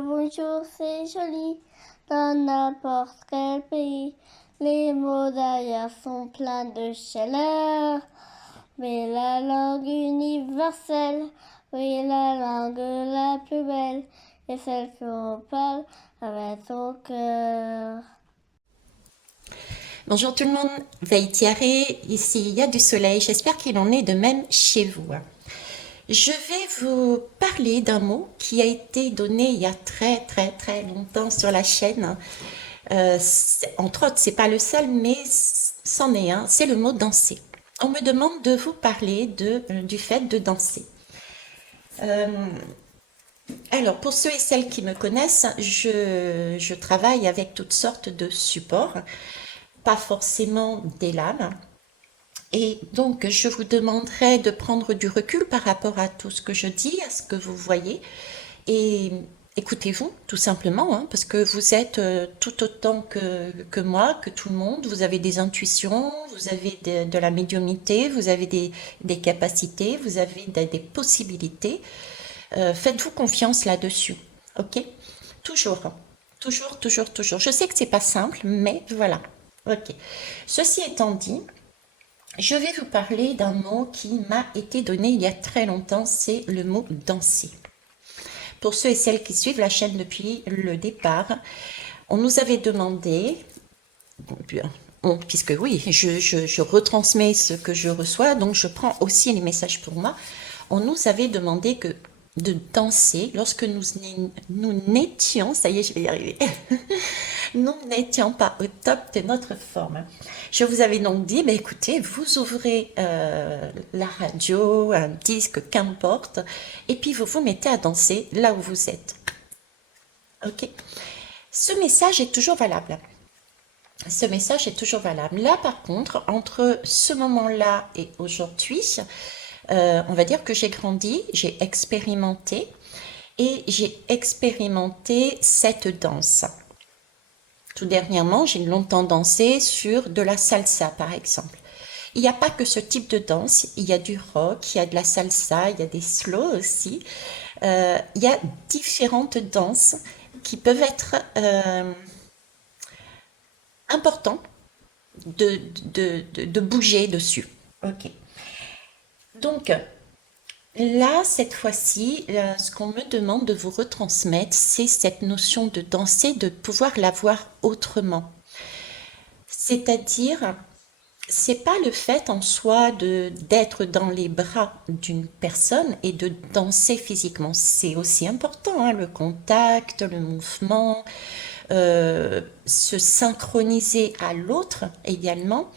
bonjour, c'est joli. Dans n'importe quel pays, les mots d'ailleurs sont pleins de chaleur. Mais la langue universelle, oui, la langue la plus belle, est celle qu'on parle avec son cœur. Bonjour tout le monde, Veitiaré, ici il y a du soleil, j'espère qu'il en est de même chez vous. Je vais vous parler d'un mot qui a été donné il y a très longtemps sur la chaîne. Entre autres, c'est pas le seul, mais c'en est un, c'est le mot danser. On me demande de vous parler du fait de danser. Alors, pour ceux et celles qui me connaissent, je travaille avec toutes sortes de supports, pas forcément des lames. Et donc, je vous demanderai de prendre du recul par rapport à tout ce que je dis, à ce que vous voyez. Et écoutez-vous, tout simplement, hein, parce que vous êtes tout autant que moi, que tout le monde. Vous avez des intuitions, vous avez de la médiumnité, vous avez des capacités, vous avez des possibilités. Faites-vous confiance là-dessus, ok? Toujours, hein. Toujours. Je sais que c'est pas simple, mais voilà, ok. Ceci étant dit, je vais vous parler d'un mot qui m'a été donné il y a très longtemps, c'est le mot danser. Pour ceux et celles qui suivent la chaîne depuis le départ, on nous avait demandé, puisque oui, je retransmets ce que je reçois, donc je prends aussi les messages pour moi, on nous avait demandé de danser lorsque nous n'étions, ça y est, je vais y arriver, nous n'étions pas au top de notre forme. Je vous avais donc dit, bah, écoutez, vous ouvrez la radio, un disque, qu'importe, et puis vous vous mettez à danser là où vous êtes. Ok. Ce message est toujours valable. Ce message est toujours valable. Là, par contre, entre ce moment-là et aujourd'hui, on va dire que j'ai grandi, j'ai expérimenté cette danse. Tout dernièrement, j'ai longtemps dansé sur de la salsa, par exemple. Il n'y a pas que ce type de danse, il y a du rock, il y a de la salsa, il y a des slow aussi. Il y a différentes danses qui peuvent être importantes de bouger dessus. Ok. Donc, là, cette fois-ci, ce qu'on me demande de vous retransmettre, c'est cette notion de danser, de pouvoir la voir autrement. C'est-à-dire, c'est pas le fait en soi d'être dans les bras d'une personne et de danser physiquement. C'est aussi important, hein, le contact, le mouvement, se synchroniser à l'autre également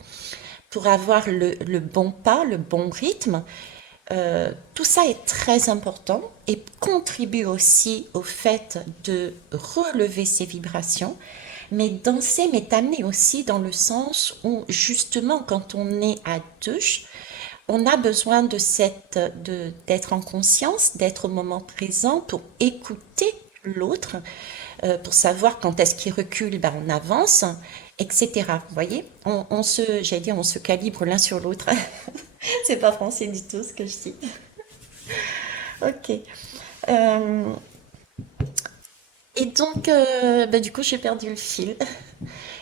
pour avoir le bon pas, le bon rythme. Tout ça est très important et contribue aussi au fait de relever ses vibrations. Mais danser m'est amené aussi dans le sens où justement quand on est à deux, on a besoin d'être en conscience, d'être au moment présent pour écouter l'autre, pour savoir quand est-ce qu'il recule, ben on avance, etc. Vous voyez, j'allais dire, on se calibre l'un sur l'autre. C'est pas français du tout ce que je dis. Ok. Euh, et donc, bah, du coup, j'ai perdu le fil.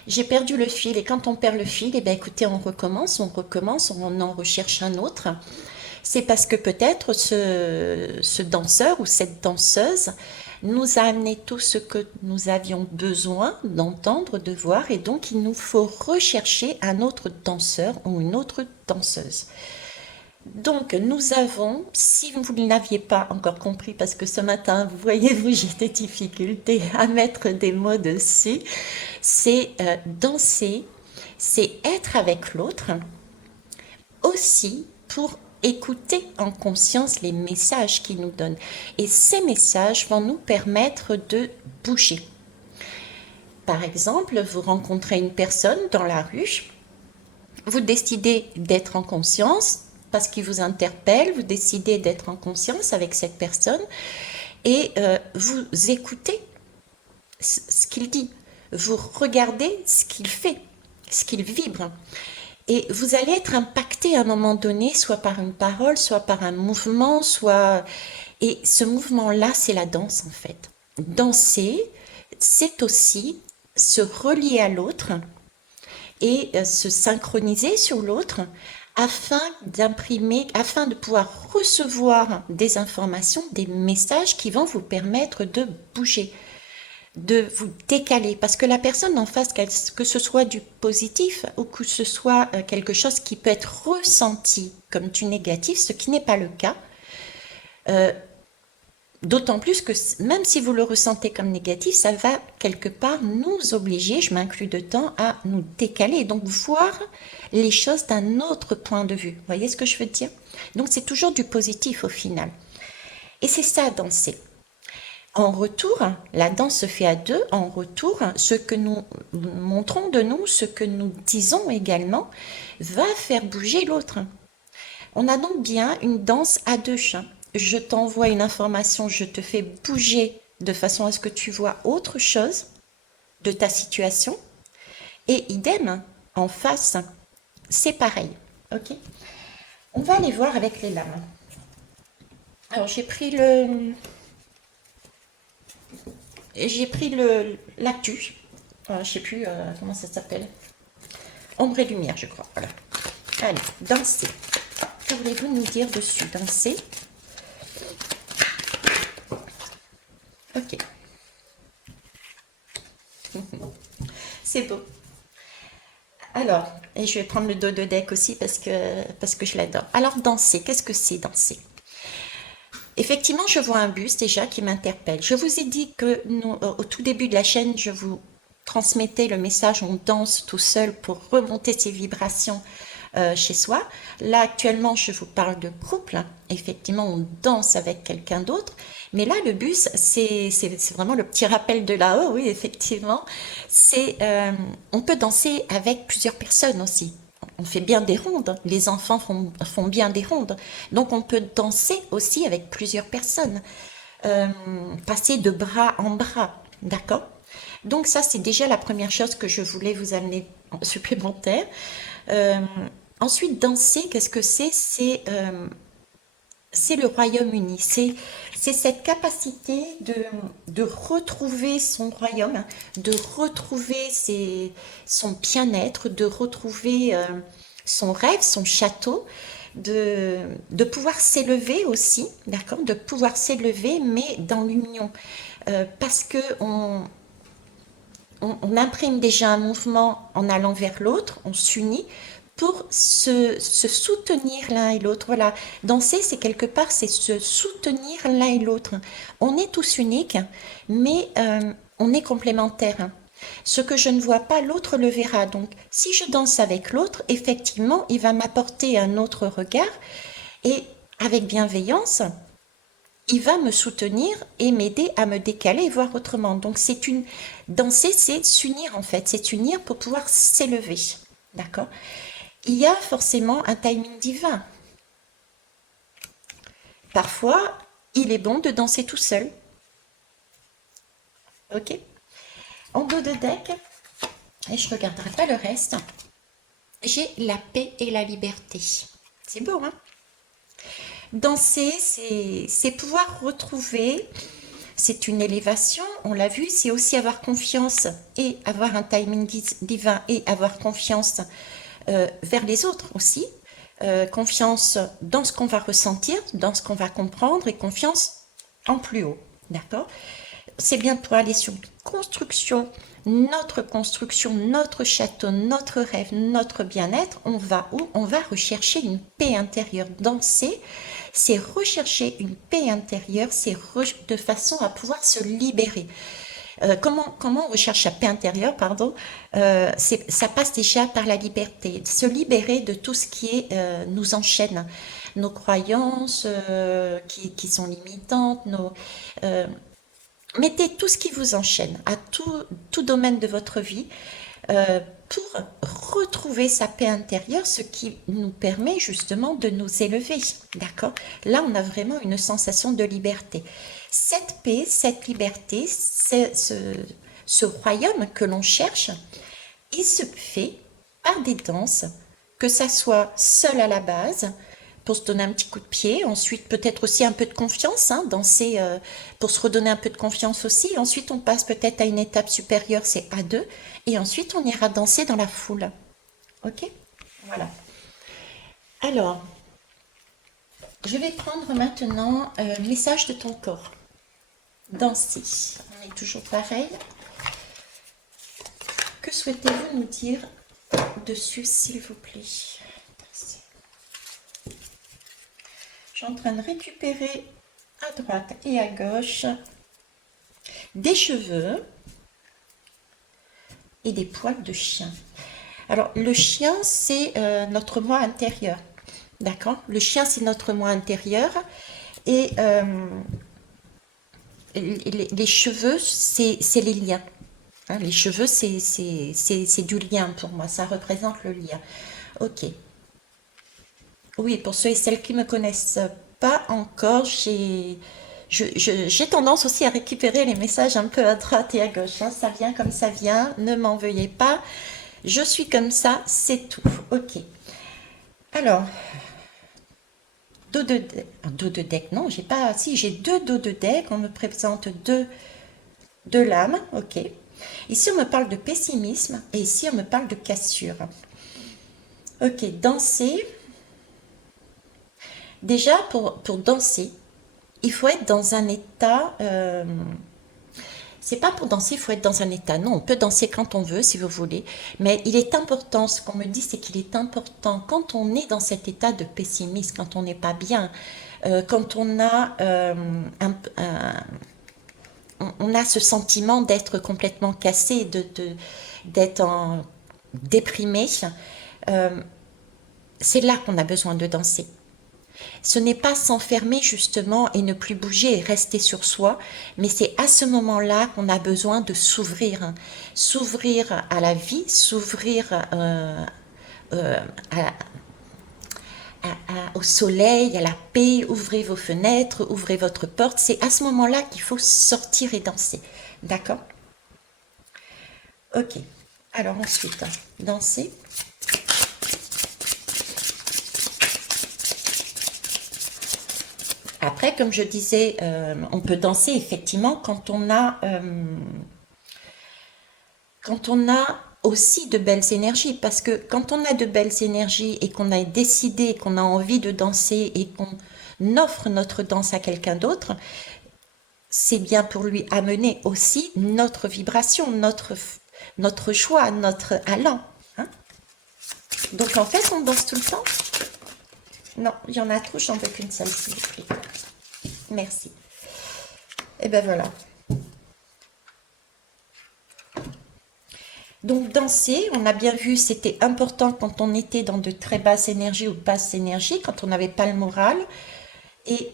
J'ai perdu le fil. Et quand on perd le fil, et ben, écoutez, on recommence, on en recherche un autre. C'est parce que peut-être ce danseur ou cette danseuse nous a amené tout ce que nous avions besoin d'entendre, de voir, et donc il nous faut rechercher un autre danseur ou une autre danseuse. Donc, nous avons, si vous ne l'aviez pas encore compris, parce que ce matin, vous voyez-vous, j'ai des difficultés à mettre des mots dessus, c'est danser, c'est être avec l'autre, aussi pour écouter en conscience les messages qu'il nous donne. Et ces messages vont nous permettre de bouger. Par exemple, vous rencontrez une personne dans la rue, vous décidez d'être en conscience parce qu'il vous interpelle, vous décidez d'être en conscience avec cette personne et vous écoutez ce qu'il dit, vous regardez ce qu'il fait, ce qu'il vibre. Et vous allez être impacté à un moment donné, soit par une parole, soit par un mouvement, soit... Et ce mouvement-là, c'est la danse en fait. danser, c'est aussi se relier à l'autre et se synchroniser sur l'autre afin afin de pouvoir recevoir des informations, des messages qui vont vous permettre de bouger, de vous décaler. Parce que la personne en face, que ce soit du positif ou que ce soit quelque chose qui peut être ressenti comme du négatif, ce qui n'est pas le cas, euh, d'autant plus que même si vous le ressentez comme négatif, ça va quelque part nous obliger, je m'inclus dedans, à nous décaler, donc voir les choses d'un autre point de vue. Vous voyez ce que je veux dire? Donc c'est toujours du positif au final. Et c'est ça, danser. En retour, la danse se fait à deux. En retour, ce que nous montrons de nous, ce que nous disons également, va faire bouger l'autre. On a donc bien une danse à deux. Je t'envoie une information, je te fais bouger de façon à ce que tu vois autre chose de ta situation. Et idem, en face, c'est pareil. Ok. On va aller voir avec les lames. Alors j'ai pris l'actu. Je sais plus comment ça s'appelle. Ombre et lumière, je crois. Voilà. Allez, danser. Que voulez-vous nous dire dessus? Danser. Ok. C'est beau. Alors, et je vais prendre le dos de deck aussi parce que je l'adore. Alors, danser, qu'est-ce que c'est danser? Effectivement, je vois un bus déjà qui m'interpelle. Je vous ai dit que au tout début de la chaîne, je vous transmettais le message on danse tout seul pour remonter ses vibrations chez soi. Là, actuellement, je vous parle de couple. Effectivement, on danse avec quelqu'un d'autre. Mais là, le bus, c'est vraiment le petit rappel de là-haut, oui, effectivement. On peut danser avec plusieurs personnes aussi. On fait bien des rondes, les enfants font bien des rondes. Donc on peut danser aussi avec plusieurs personnes, passer de bras en bras, d'accord? Donc ça, c'est déjà la première chose que je voulais vous amener en supplémentaire. Euh, Ensuite, danser, qu'est-ce que c'est? C'est le Royaume-Uni. C'est cette capacité de retrouver son royaume, de retrouver son bien-être, de retrouver son rêve, son château, de pouvoir s'élever aussi, d'accord? De pouvoir s'élever, mais dans l'union. Parce que on imprime déjà un mouvement en allant vers l'autre, on s'unit pour se soutenir l'un et l'autre. Voilà, danser, c'est quelque part, c'est se soutenir l'un et l'autre. On est tous uniques, mais on est complémentaires. Ce que je ne vois pas, l'autre le verra. Donc, si je danse avec l'autre, effectivement, il va m'apporter un autre regard et avec bienveillance, il va me soutenir et m'aider à me décaler et voir autrement. Donc danser, c'est s'unir en fait, c'est s'unir pour pouvoir s'élever. D'accord? Il y a forcément un timing divin. Parfois, il est bon de danser tout seul. Ok? En dos de deck, et je ne regarderai pas le reste, j'ai la paix et la liberté. C'est beau, hein? Danser, c'est pouvoir retrouver, c'est une élévation, on l'a vu, c'est aussi avoir confiance et avoir un timing divin et avoir confiance vers les autres aussi, confiance dans ce qu'on va ressentir, dans ce qu'on va comprendre et confiance en plus haut, d'accord? C'est bien pour aller sur construction, notre château, notre rêve, notre bien-être. On va où? On va rechercher une paix intérieure. Danser, c'est rechercher une paix intérieure, c'est de façon à pouvoir se libérer. Comment on recherche la paix intérieure, pardon, ça passe déjà par la liberté, se libérer de tout ce qui nous enchaîne, nos croyances qui sont limitantes, mettez tout ce qui vous enchaîne à tout domaine de votre vie pour retrouver sa paix intérieure, ce qui nous permet justement de nous élever. D'accord? Là, on a vraiment une sensation de liberté. Cette paix, cette liberté, ce royaume que l'on cherche, il se fait par des danses, que ça soit seul à la base, pour se donner un petit coup de pied. Ensuite, peut-être aussi un peu de confiance, hein, danser pour se redonner un peu de confiance aussi. Ensuite, on passe peut-être à une étape supérieure, c'est à deux. Et ensuite, on ira danser dans la foule. Ok? Voilà. Alors, je vais prendre maintenant message de ton corps. Danser. On est toujours pareil. Que souhaitez-vous nous dire dessus, s'il vous plaît? Je suis en train de récupérer à droite et à gauche des cheveux et des poils de chien. Alors, le chien, c'est notre moi intérieur. D'accord? Le chien, c'est notre moi intérieur. Et les cheveux, c'est les liens. Hein, les cheveux, c'est du lien pour moi. Ça représente le lien. Ok. Oui, pour ceux et celles qui ne me connaissent pas encore, j'ai tendance aussi à récupérer les messages un peu à droite et à gauche. Hein. Ça vient comme ça vient, ne m'en veuillez pas. Je suis comme ça, c'est tout. Ok. Alors, dos de deck, non, j'ai pas. Si, j'ai deux dos de deck. On me présente deux lames. Ok. Ici, on me parle de pessimisme et ici, on me parle de cassure. Ok, danser. Déjà, pour danser, il faut être dans un état. C'est pas pour danser, il faut être dans un état. Non, on peut danser quand on veut, si vous voulez. Mais il est important, ce qu'on me dit, c'est qu'il est important, quand on est dans cet état de pessimisme, quand on n'est pas bien, quand on a on a ce sentiment d'être complètement cassé, d'être déprimé, c'est là qu'on a besoin de danser. Ce n'est pas s'enfermer justement et ne plus bouger et rester sur soi, mais c'est à ce moment-là qu'on a besoin de s'ouvrir. S'ouvrir à la vie, s'ouvrir au soleil, à la paix, ouvrez vos fenêtres, ouvrez votre porte. C'est à ce moment-là qu'il faut sortir et danser. D'accord? Ok. Alors ensuite, danser. Après, comme je disais, on peut danser effectivement quand on a aussi de belles énergies, parce que quand on a de belles énergies et qu'on a décidé qu'on a envie de danser et qu'on offre notre danse à quelqu'un d'autre, c'est bien pour lui amener aussi notre vibration, notre joie, notre allant. Hein. Donc en fait, on danse tout le temps. Non, il y en a trop, j'en veux qu'une seule, s'il vous plaît. Merci. Et ben voilà. Donc danser, on a bien vu, c'était important quand on était dans de très basses énergies ou de basses énergies, quand on n'avait pas le moral. Et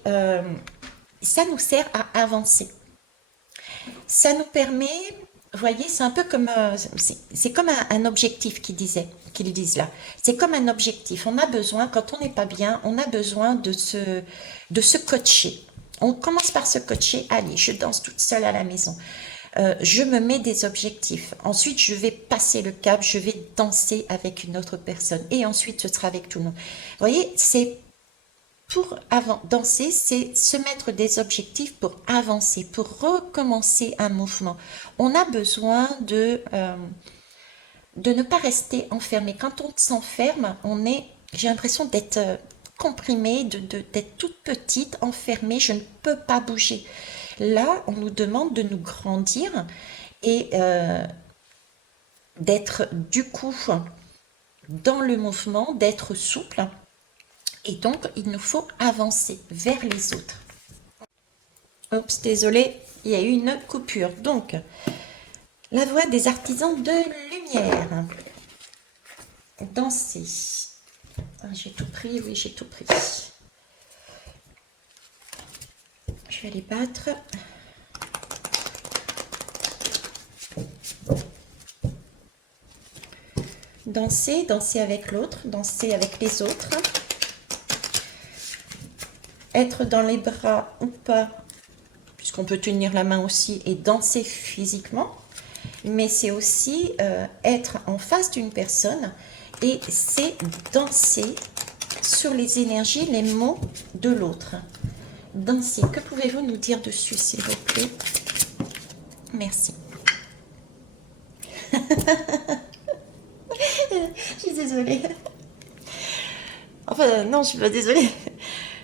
ça nous sert à avancer. Ça nous permet, vous voyez, c'est un peu comme, c'est comme un objectif qu'ils disent là. C'est comme un objectif. On a besoin, quand on n'est pas bien, on a besoin de se coacher. On commence par se coacher. Allez, je danse toute seule à la maison. Je me mets des objectifs. Ensuite, je vais passer le cap, je vais danser avec une autre personne. Et ensuite, ce sera avec tout le monde. Vous voyez, c'est pour danser, c'est se mettre des objectifs pour avancer, pour recommencer un mouvement. On a besoin de ne pas rester enfermé. Quand on s'enferme, j'ai l'impression d'être comprimée, d'être toute petite, enfermée, je ne peux pas bouger. Là, on nous demande de nous grandir et d'être du coup dans le mouvement, d'être souple. Et donc, il nous faut avancer vers les autres. Oups, désolé, il y a eu une coupure. Donc, la voix des artisans de lumière. Danser. Ah, j'ai tout pris, oui, j'ai tout pris. Je vais les battre. Danser, danser avec l'autre, danser avec les autres. Être dans les bras ou pas, puisqu'on peut tenir la main aussi et danser physiquement. Mais c'est aussi être en face d'une personne et c'est danser sur les énergies, les mots de l'autre. Danser, que pouvez-vous nous dire dessus, s'il vous plaît? Merci. Je suis désolée. Enfin, non, je suis pas désolée.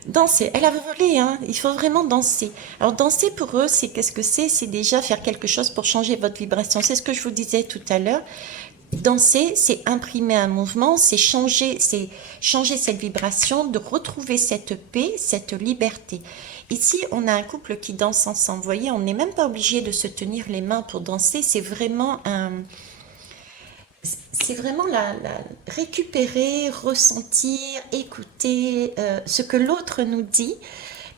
Danser, elle a volé, hein. Il faut vraiment danser. Alors, danser pour eux, c'est qu'est-ce que c'est? C'est déjà faire quelque chose pour changer votre vibration. C'est ce que je vous disais tout à l'heure. Danser, c'est imprimer un mouvement, c'est changer cette vibration, de retrouver cette paix, cette liberté. Ici, on a un couple qui danse ensemble. Vous voyez, on n'est même pas obligé de se tenir les mains pour danser. C'est vraiment récupérer, ressentir, écouter ce que l'autre nous dit.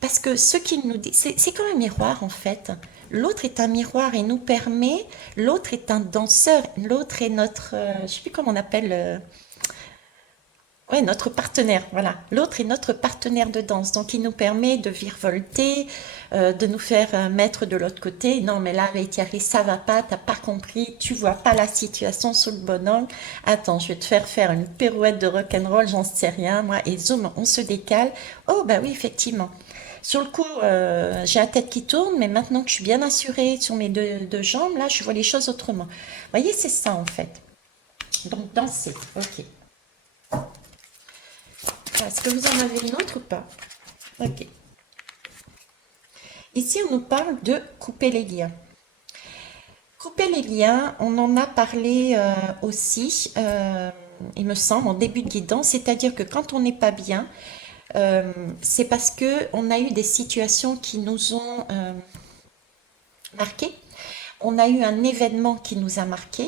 Parce que ce qu'il nous dit, c'est comme un miroir en fait. L'autre est un miroir et nous permet, l'autre est un danseur, l'autre est notre, je ne sais plus comment on appelle, ouais, notre partenaire, voilà. L'autre est notre partenaire de danse, donc il nous permet de virevolter, de nous faire mettre de l'autre côté. Non, mais là, avec Thierry, ça va pas, t'as pas compris, tu vois pas la situation sous le bon angle. Attends, je vais te faire une pirouette de rock'n'roll, j'en sais rien, moi, et zoom, on se décale. Oh, bah oui, effectivement. Sur le coup, j'ai la tête qui tourne, mais maintenant que je suis bien assurée sur mes deux jambes, là, je vois les choses autrement. Vous voyez, c'est ça en fait. Donc, danser, ok. Est-ce que vous en avez une autre ou pas? Ok. Ici, on nous parle de couper les liens. Couper les liens, on en a parlé aussi, il me semble, en début de guidance, c'est-à-dire que quand on n'est pas bien, c'est parce que on a eu des situations qui nous ont marqués. On a eu un événement qui nous a marqués.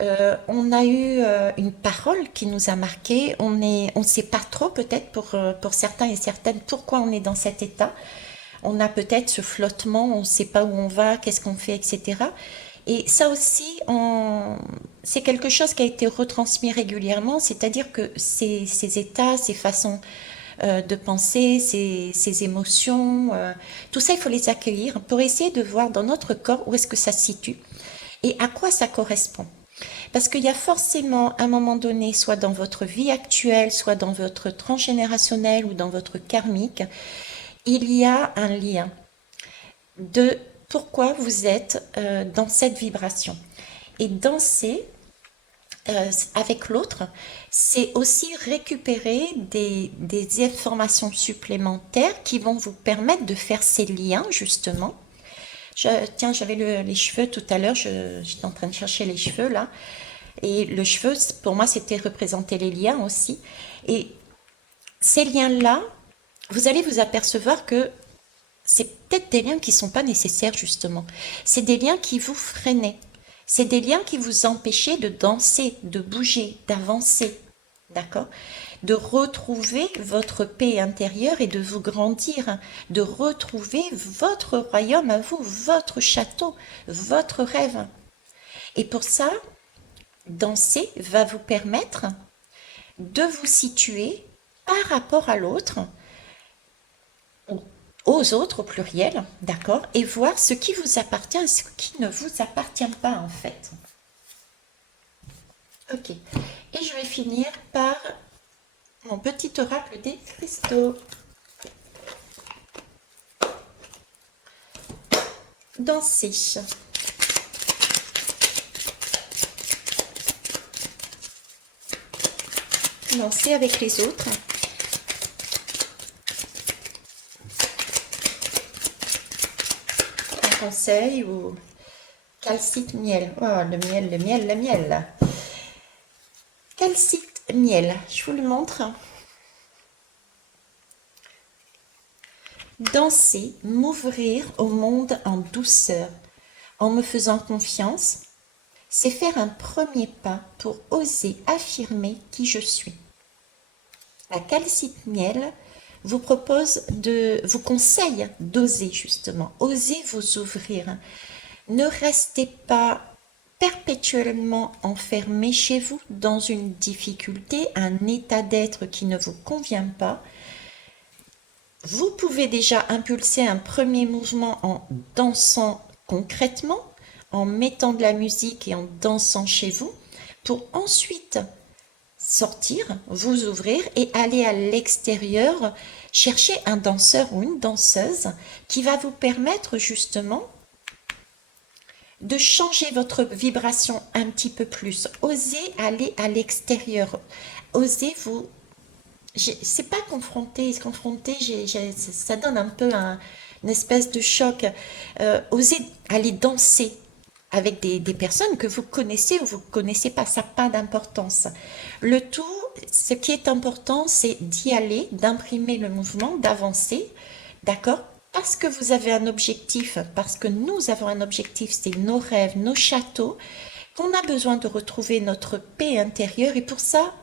On a eu une parole qui nous a marqué. On ne sait pas trop peut-être pour certains et certaines pourquoi on est dans cet état. On a peut-être ce flottement, on ne sait pas où on va, qu'est-ce qu'on fait, etc. Et ça aussi, c'est quelque chose qui a été retransmis régulièrement, c'est-à-dire que ces états, ces façons de penser, ces émotions, tout ça, il faut les accueillir pour essayer de voir dans notre corps où est-ce que ça se situe et à quoi ça correspond. Parce qu'il y a forcément un moment donné, soit dans votre vie actuelle, soit dans votre transgénérationnel ou dans votre karmique, il y a un lien de pourquoi vous êtes dans cette vibration. Et danser avec l'autre, c'est aussi récupérer des informations supplémentaires qui vont vous permettre de faire ces liens, justement. Tiens, j'avais les cheveux tout à l'heure, j'étais en train de chercher les cheveux là. Et le cheveu, pour moi, c'était représenter les liens aussi. Et ces liens-là, vous allez vous apercevoir que c'est peut-être des liens qui ne sont pas nécessaires, justement. C'est des liens qui vous freinaient. C'est des liens qui vous empêchaient de danser, de bouger, d'avancer. D'accord? De retrouver votre paix intérieure et de vous grandir, de retrouver votre royaume à vous, votre château, votre rêve. Et pour ça, danser va vous permettre de vous situer par rapport à l'autre, aux autres au pluriel, d'accord, et voir ce qui vous appartient et ce qui ne vous appartient pas en fait. Ok, et je vais finir par mon petit oracle des cristaux. Danser. Danser avec les autres. Un conseil ou calcite miel. Oh, le miel, le miel, le miel. Calcite miel, je vous le montre. Danser, m'ouvrir au monde en douceur, en me faisant confiance, c'est faire un premier pas pour oser affirmer qui je suis. La calcite miel vous conseille d'oser justement, osez vous ouvrir. Ne restez pas perpétuellement enfermé chez vous dans une difficulté, un état d'être qui ne vous convient pas. Vous pouvez déjà impulser un premier mouvement en dansant concrètement, en mettant de la musique et en dansant chez vous, pour ensuite sortir, vous ouvrir et aller à l'extérieur, chercher un danseur ou une danseuse qui va vous permettre justement de changer votre vibration un petit peu plus. Osez aller à l'extérieur. Osez vous... C'est pas confronter, ça donne un peu une espèce de choc. Osez aller danser avec des personnes que vous connaissez ou vous ne connaissez pas, ça n'a pas d'importance. Le tout, ce qui est important, c'est d'y aller, d'imprimer le mouvement, d'avancer, d'accord? Parce que vous avez un objectif, parce que nous avons un objectif, c'est nos rêves, nos châteaux, qu'on a besoin de retrouver notre paix intérieure et pour ça,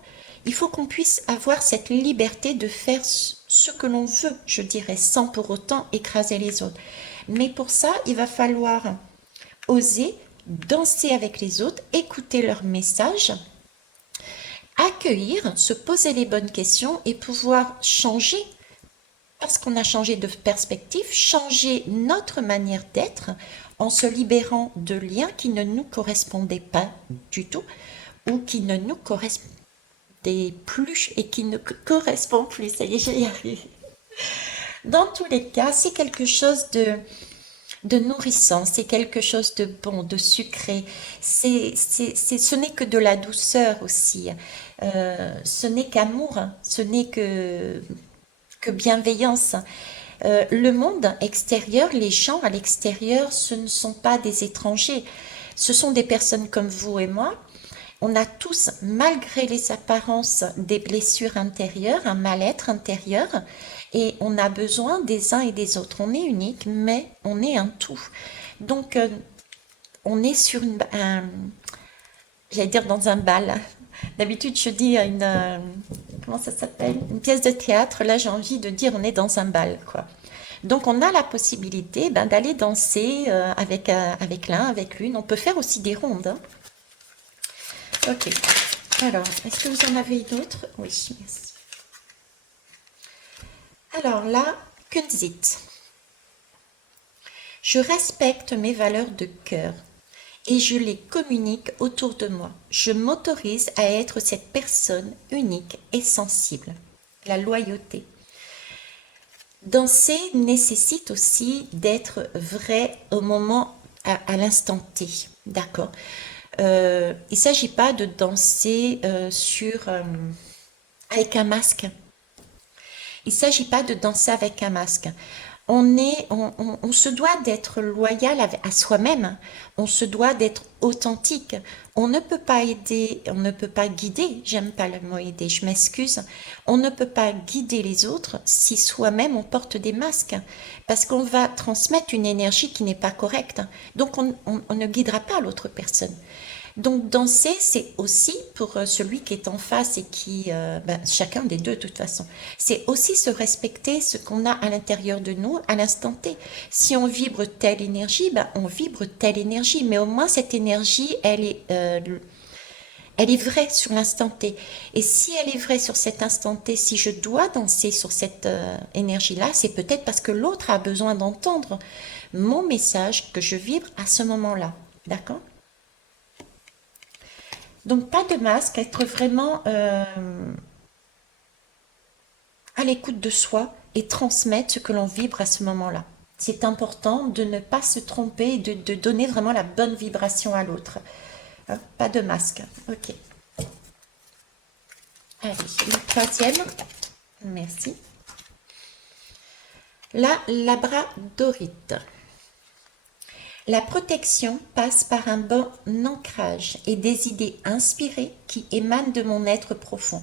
il faut qu'on puisse avoir cette liberté de faire ce que l'on veut, je dirais, sans pour autant écraser les autres. Mais pour ça, il va falloir oser danser avec les autres, écouter leurs messages, accueillir, se poser les bonnes questions et pouvoir changer, parce qu'on a changé de perspective, changer notre manière d'être en se libérant de liens qui ne nous correspondaient pas du tout ou qui ne nous correspondaient plus et qui ne correspondent plus. Ça y est, j'y arrive. Dans tous les cas, c'est quelque chose de nourrissant, c'est quelque chose de bon, de sucré. Ce n'est que de la douceur aussi. Ce n'est qu'amour, ce n'est que bienveillance. Le monde extérieur, les gens à l'extérieur, ce ne sont pas des étrangers. Ce sont des personnes comme vous et moi. On a tous, malgré les apparences, des blessures intérieures, un mal-être intérieur, et on a besoin des uns et des autres. On est unique, mais on est un tout. Donc, on est sur j'allais dire dans un bal. D'habitude, je dis comment ça s'appelle? Une pièce de théâtre. Là, j'ai envie de dire on est dans un bal, quoi. Donc, on a la possibilité d'aller danser avec l'un, avec l'une. On peut faire aussi des rondes, hein. Ok. Alors, est-ce que vous en avez une autre? Oui, merci. Alors là, Kunzit. Je respecte mes valeurs de cœur et je les communique autour de moi. Je m'autorise à être cette personne unique et sensible. La loyauté. Danser nécessite aussi d'être vrai au moment, à l'instant T. D'accord? Il ne s'agit pas de danser avec un masque. Il ne s'agit pas de danser avec un masque. On se doit d'être loyal à soi-même. On se doit d'être authentique. On ne peut pas aider, on ne peut pas guider. J'aime pas le mot aider, je m'excuse. On ne peut pas guider les autres si soi-même on porte des masques. Parce qu'on va transmettre une énergie qui n'est pas correcte. Donc on ne guidera pas l'autre personne. Donc danser, c'est aussi pour celui qui est en face et qui, chacun des deux de toute façon, c'est aussi se respecter ce qu'on a à l'intérieur de nous à l'instant T. Si on vibre telle énergie, on vibre telle énergie, mais au moins cette énergie, elle est vraie sur l'instant T. Et si elle est vraie sur cet instant T, si je dois danser sur cette énergie-là, c'est peut-être parce que l'autre a besoin d'entendre mon message que je vibre à ce moment-là. D'accord ? Donc, pas de masque, être vraiment à l'écoute de soi et transmettre ce que l'on vibre à ce moment-là. C'est important de ne pas se tromper et de donner vraiment la bonne vibration à l'autre. Hein, pas de masque. Ok. Allez, le troisième. Merci. La labradorite. La protection passe par un bon ancrage et des idées inspirées qui émanent de mon être profond.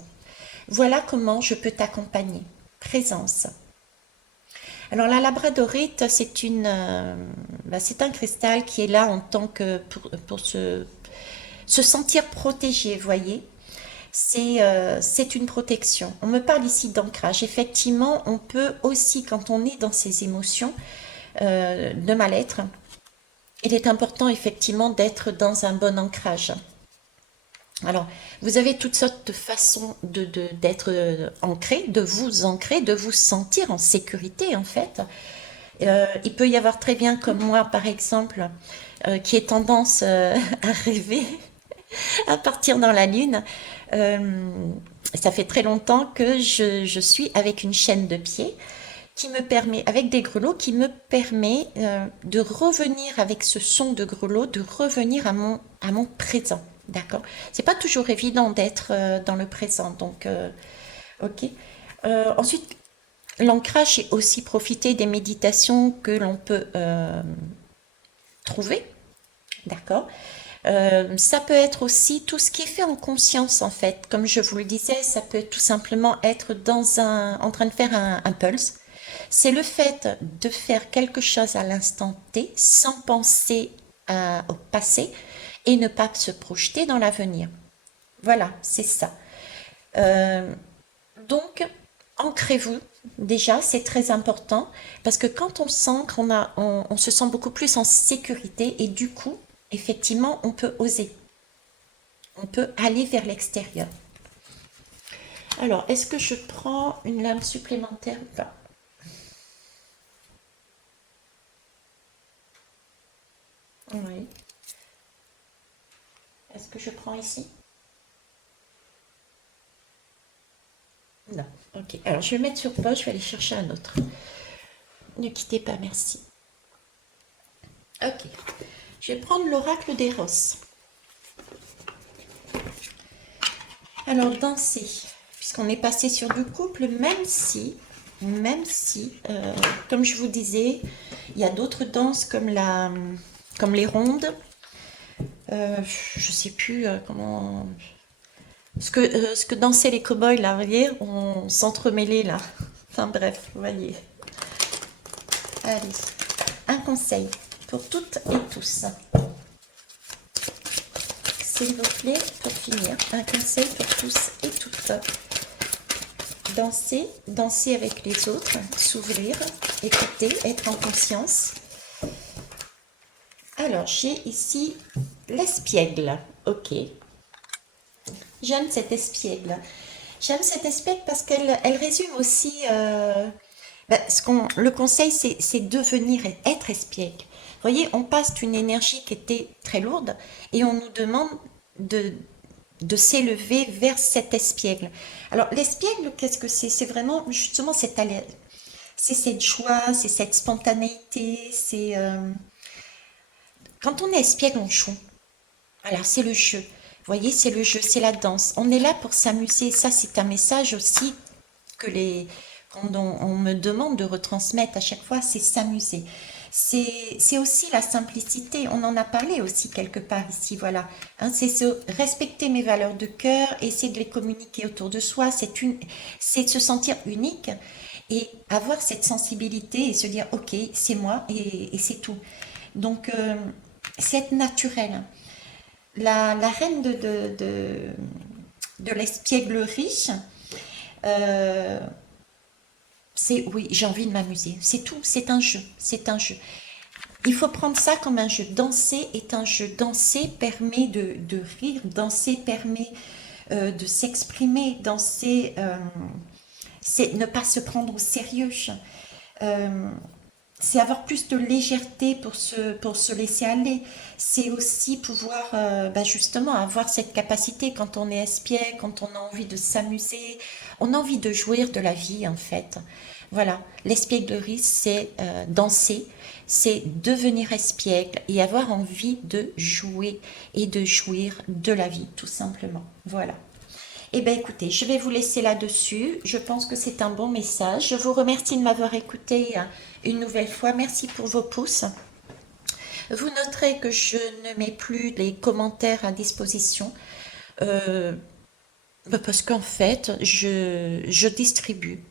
Voilà comment je peux t'accompagner. Présence. Alors la labradorite, c'est un cristal qui est là en tant que pour se sentir protégé, voyez. C'est une protection. On me parle ici d'ancrage. Effectivement, on peut aussi, quand on est dans ces émotions de mal-être, il est important effectivement d'être dans un bon ancrage. Alors, vous avez toutes sortes de façons d'être ancré, de vous sentir en sécurité en fait. Il peut y avoir très bien comme moi par exemple, qui ai tendance à rêver. à partir dans la lune. Euh, Ça fait très longtemps que je suis avec une chaîne de pied qui me permet, avec des grelots, qui me permet de revenir avec ce son de grelot, de revenir à mon présent. D'accord? C'est pas toujours évident d'être dans le présent, donc ok. Ensuite, l'ancrage, c'est aussi profiter des méditations que l'on peut trouver. D'accord? Ça peut être aussi tout ce qui est fait en conscience en fait. Comme je vous le disais, ça peut tout simplement être en train de faire un pulse. C'est le fait de faire quelque chose à l'instant T sans penser au passé et ne pas se projeter dans l'avenir. Voilà, c'est ça. Euh, donc, ancrez-vous. Déjà, c'est très important parce que quand on sent on se sent beaucoup plus en sécurité et du coup, effectivement, on peut oser. On peut aller vers l'extérieur. Alors, est-ce que je prends une lame supplémentaire ou pas? Oui. Est-ce que je prends ici? Non. Ok. Alors, je vais mettre sur pause, je vais aller chercher un autre. Ne quittez pas, merci. Ok. Je vais prendre l'oracle d'Eros. Alors, danser, puisqu'on est passé sur du couple, même si, comme je vous disais, il y a d'autres danses comme les rondes. Je sais plus comment. Ce que dansaient les cow-boys là, vous voyez, on s'entremêlait là. Enfin bref, vous voyez. Allez, un conseil pour toutes et tous. S'il vous plaît, pour finir, un conseil pour tous et toutes. Danser, danser avec les autres, s'ouvrir, écouter, être en conscience. Alors, j'ai ici l'espiègle. Ok. J'aime cette espiègle. J'aime cette espiègle parce qu'elle résume aussi. Le conseil, c'est devenir, être espiègle. Vous voyez, on passe d'une énergie qui était très lourde et on nous demande de, de s'élever vers cet espiègle. Alors, l'espiègle, qu'est-ce que c'est? C'est vraiment justement c'est cette joie, c'est cette spontanéité, c'est quand on est espiègle, on joue. Voilà, c'est le jeu. Vous voyez, c'est le jeu, c'est la danse. On est là pour s'amuser. Ça, c'est un message aussi que quand on me demande de retransmettre à chaque fois, c'est s'amuser. C'est aussi la simplicité. On en a parlé aussi quelque part ici, voilà. Hein, c'est respecter mes valeurs de cœur, essayer de les communiquer autour de soi. C'est se sentir unique et avoir cette sensibilité et se dire, ok, c'est moi et c'est tout. Donc, c'est être naturel. La reine de l'espièglerie, euh, c'est oui, j'ai envie de m'amuser. C'est tout, c'est un jeu, c'est un jeu. Il faut prendre ça comme un jeu. Danser est un jeu. Danser permet de rire, danser permet de s'exprimer, danser, c'est ne pas se prendre au sérieux. Euh, c'est avoir plus de légèreté pour se laisser aller. C'est aussi pouvoir justement avoir cette capacité quand on est espiègle, quand on a envie de s'amuser, on a envie de jouir de la vie en fait. Voilà, l'espièglerie, c'est danser, c'est devenir espiègle et avoir envie de jouer et de jouir de la vie, tout simplement. Voilà. Eh bien, écoutez, je vais vous laisser là-dessus. Je pense que c'est un bon message. Je vous remercie de m'avoir écouté une nouvelle fois. Merci pour vos pouces. Vous noterez que je ne mets plus les commentaires à disposition euh, parce qu'en fait, je distribue.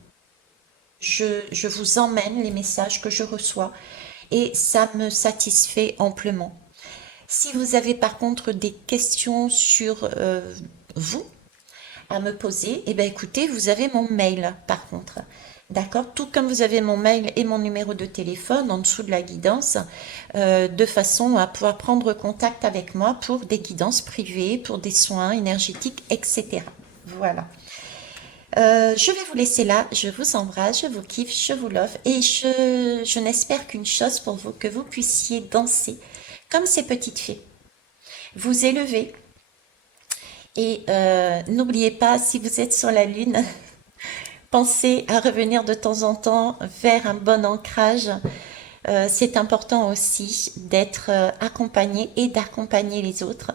Je vous emmène les messages que je reçois et ça me satisfait amplement. Si vous avez par contre des questions sur vous, à me poser, eh bien écoutez, vous avez mon mail par contre. D'accord? Tout comme vous avez mon mail et mon numéro de téléphone en dessous de la guidance, de façon à pouvoir prendre contact avec moi pour des guidances privées, pour des soins énergétiques, etc. Voilà. Je vais vous laisser là. Je vous embrasse, je vous kiffe, je vous love et je n'espère qu'une chose pour vous, que vous puissiez danser comme ces petites fées. Vous élever, Et n'oubliez pas, si vous êtes sur la Lune, pensez à revenir de temps en temps vers un bon ancrage. C'est important aussi d'être accompagné et d'accompagner les autres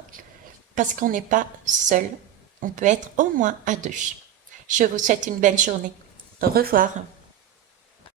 parce qu'on n'est pas seul. On peut être au moins à deux. Je vous souhaite une belle journée. Au revoir.